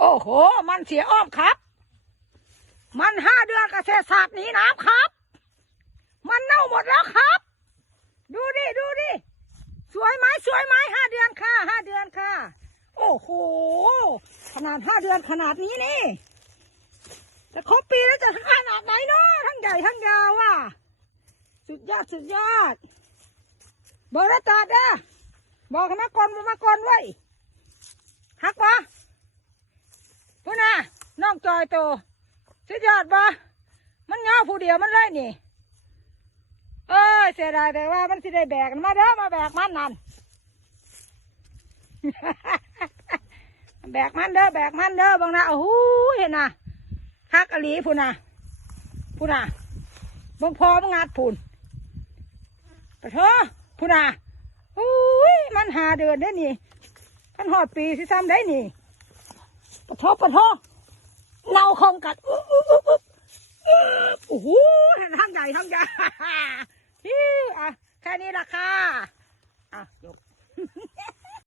โอ้โห มันเสียอ้อมครับ มันห้าเดือนเกษตรศาสตร์หนีน้ำครับ มันเน่าหมดแล้วครับ ดูดิ ดูดิ สวยไหมสวยไหมห้าเดือนค่ะห้าเดือนค่ะ โอ้โห ขนาดห้าเดือนขนาดนี้นี่จะครบปีแล้วจะขนาดไหนเนาะทั้งใหญ่ทั้งยาวว่ะ สุดยอดสุดยอดบอกแล้วตัดนะบอกให้มากรมามากรไว้ฮักปะพูดนะน้ องจอยโตสุดยอดปะมันเงาผู้เดียวมันเลยนี่เอ้ยเสียดายแต่ว่ามันสิได้แบกมาเด้อมาแบกมันนั่น แบกมันเด้อแบกมันเด้อบางนะโอ้โหเห็นนะคักอลีพูนนะพูนนะบางพอมงงัดพูนปะเถอะพูนนะอุ้ยมันหาเดือนได้นี่มันหอดปีสิซ้ำได้นี่ปะเถอะปะเถอะ เนาคงกัดโอ้โหเห็นทั้งใหญ่ทั้งใหญ่ฮิวอะแค่นี้ละค่ะอะจบ